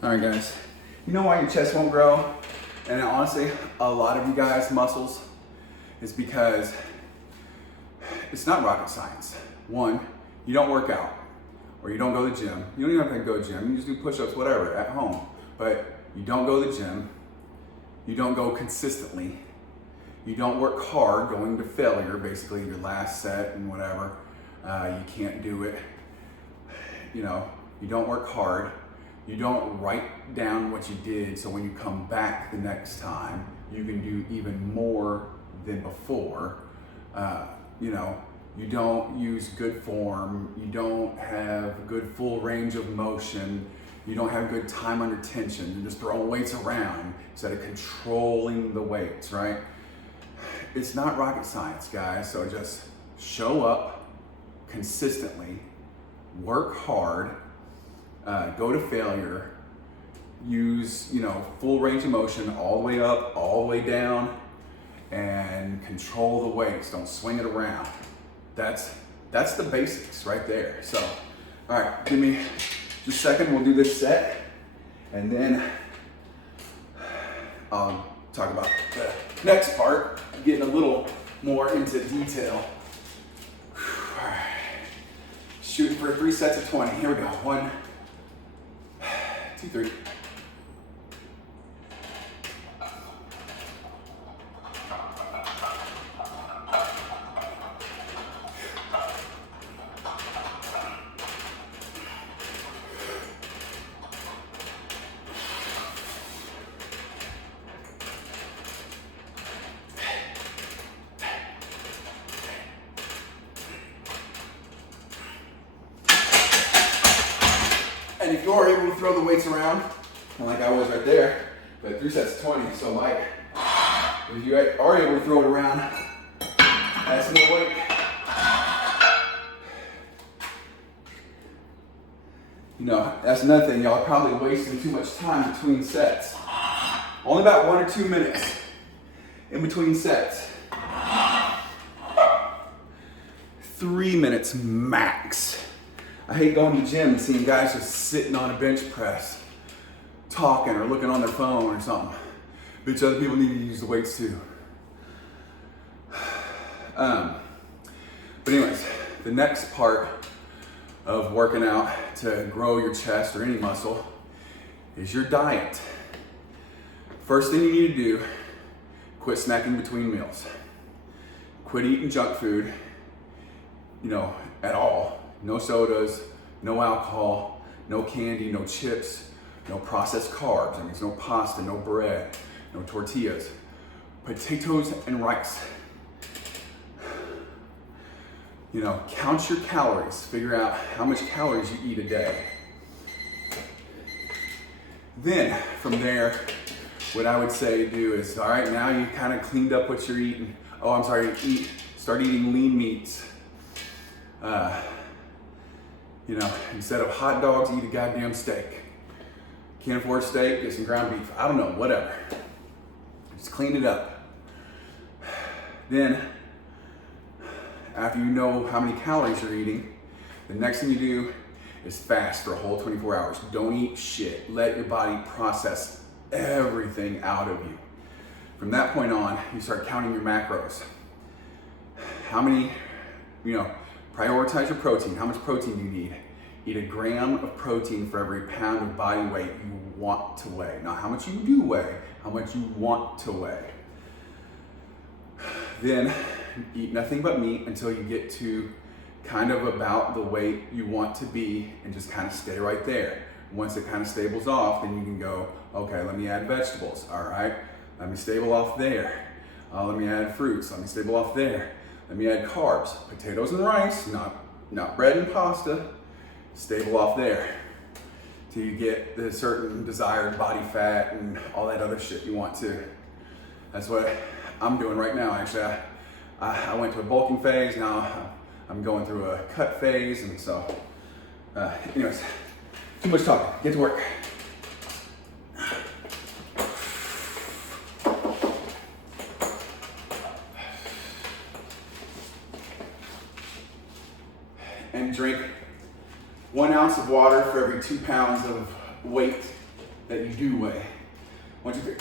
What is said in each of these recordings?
All right, guys. You know why your chest won't grow? And honestly, a lot of you guys' muscles is because it's not rocket science. One, you don't work out or you don't go to the gym. You don't even have to go to the gym. You just do push-ups, whatever, at home. But you don't go to the gym. You don't go consistently. You don't work hard going to failure, basically your last set and whatever. You can't do it. You know, you don't work hard. You don't write down what you did, so when you come back the next time, you can do even more than before. You know, you don't use good form. You don't have good full range of motion. You don't have good time under tension. You're just throwing weights around instead of controlling the weights, right? It's not rocket science, guys. So just show up consistently, work hard, go to failure, use, you know, full range of motion all the way up, all the way down, and control the weights. Don't swing it around. That's the basics right there. So, all right, give me just a second. We'll do this set, and then I'll talk about the next part, getting a little more into detail. All right. Shooting for 3 sets of 20. Here we go. 1, 2, 3. And if you are able to throw the weights around, like I was right there, but 3 sets of 20, so like, if you are able to throw it around, add some more weight. You know, that's another thing, y'all are probably wasting too much time between sets. Only about 1 or 2 minutes in between sets. 3 minutes max. I hate going to the gym and seeing guys just sitting on a bench press, talking or looking on their phone or something. Bitch, other people need to use the weights too. But anyways, the next part of working out to grow your chest or any muscle is your diet. First thing you need to do, quit snacking between meals. Quit eating junk food, you know, at all. No sodas, no alcohol, no candy, no chips, no processed carbs. That means no pasta, no bread, no tortillas. Potatoes and rice. You know, count your calories. Figure out how much calories you eat a day. Then, from there, what I would say to do is, all right, now you kind of cleaned up what you're eating. Oh, I'm sorry, start eating lean meats. You know, instead of hot dogs, eat a goddamn steak. Can't afford steak, get some ground beef. I don't know, whatever. Just clean it up. Then, after you know how many calories you're eating, the next thing you do is fast for a whole 24 hours. Don't eat shit. Let your body process everything out of you. From that point on, you start counting your macros. How many, you know, prioritize your protein. How much protein do you need? Eat a gram of protein for every pound of body weight you want to weigh. Not how much you do weigh, how much you want to weigh. Then eat nothing but meat until you get to kind of about the weight you want to be and just kind of stay right there. Once it kind of stables off, then you can go, okay, let me add vegetables. All right, let me stable off there. Let me add fruits. Let me stable off there. Let me add carbs, potatoes and rice, not bread and pasta. Stable off there till you get the certain desired body fat and all that other shit you want to. That's what I'm doing right now. Actually, I went to a bulking phase. Now I'm going through a cut phase, and so, anyways, too much talking. Get to work. And drink 1 ounce of water for every 2 pounds of weight that you do weigh. 1, 2, 3.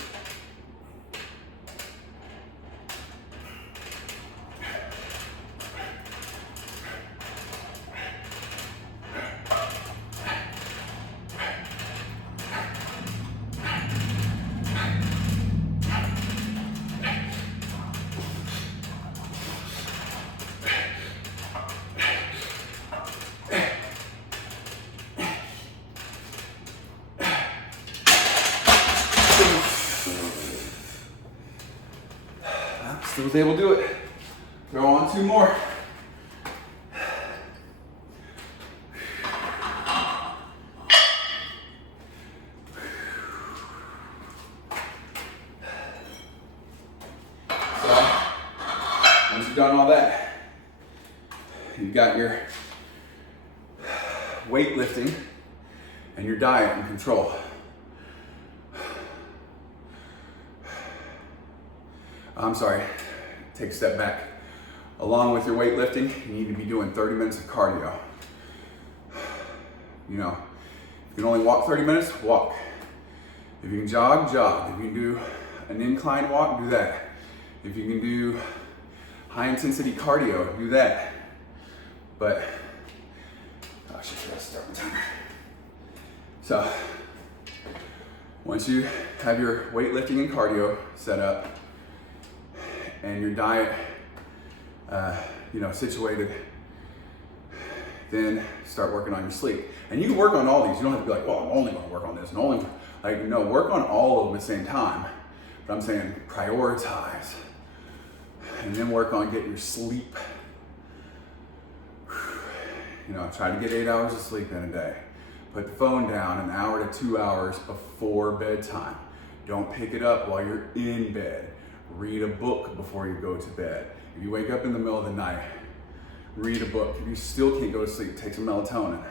Still was able to do it. Throw on 2 more. So, once you've done all that, you've got your weightlifting and your diet in control. I'm sorry, take a step back. Along with your weightlifting, you need to be doing 30 minutes of cardio. You know, if you can only walk 30 minutes, walk. If you can jog, jog. If you can do an incline walk, do that. If you can do high intensity cardio, do that. But, oh shit, I gotta start my timer. So, once you have your weightlifting and cardio set up, and your diet, you know, situated, then start working on your sleep. And you can work on all these. You don't have to be like, well, I'm only gonna work on this and only, like, no, work on all of them at the same time. But I'm saying prioritize. And then work on getting your sleep. You know, try to get 8 hours of sleep in a day. Put the phone down an hour to 2 hours before bedtime. Don't pick it up while you're in bed. Read a book before you go to bed. If you wake up in the middle of the night, read a book. If you still can't go to sleep, take some melatonin.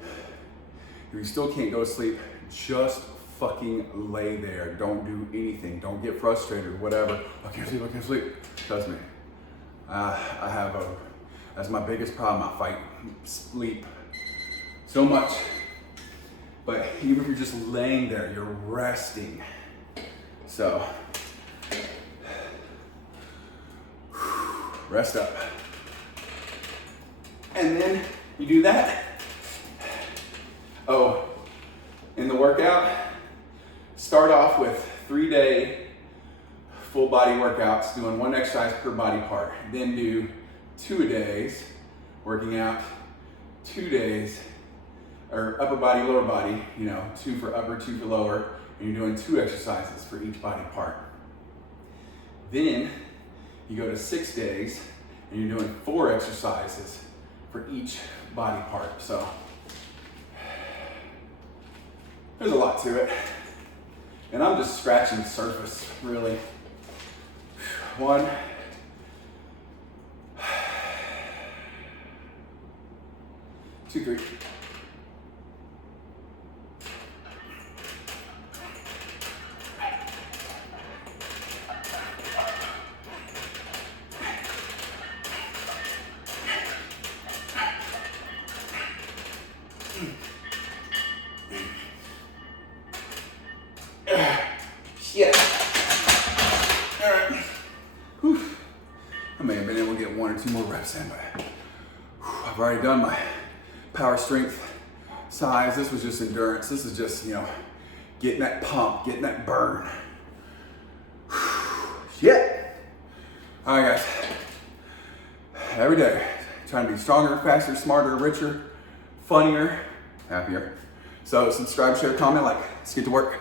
If you still can't go to sleep, just fucking lay there. Don't do anything. Don't get frustrated, whatever. I can't sleep, I can't sleep. Trust me. That's my biggest problem. I fight sleep so much. But even if you're just laying there, you're resting. So, rest up. And then you do that. Oh, in the workout, start off with 3-day full body workouts, doing 1 exercise per body part. Then do 2 days, working out 2 days, or upper body, lower body, you know, 2 for upper, 2 for lower, and you're doing 2 exercises for each body part. Then you go to 6 days and you're doing 4 exercises for each body part. So there's a lot to it. And I'm just scratching the surface, really. 1, 2, 3. Yeah. All right. Whew. I may have been able to get 1 or 2 more reps in, but I've already done my power strength size. This was just endurance. This is just, you know, getting that pump, getting that burn. Yeah. All right, guys. Every day, trying to be stronger, faster, smarter, richer, funnier, happier. So subscribe, share, comment, like. Let's get to work.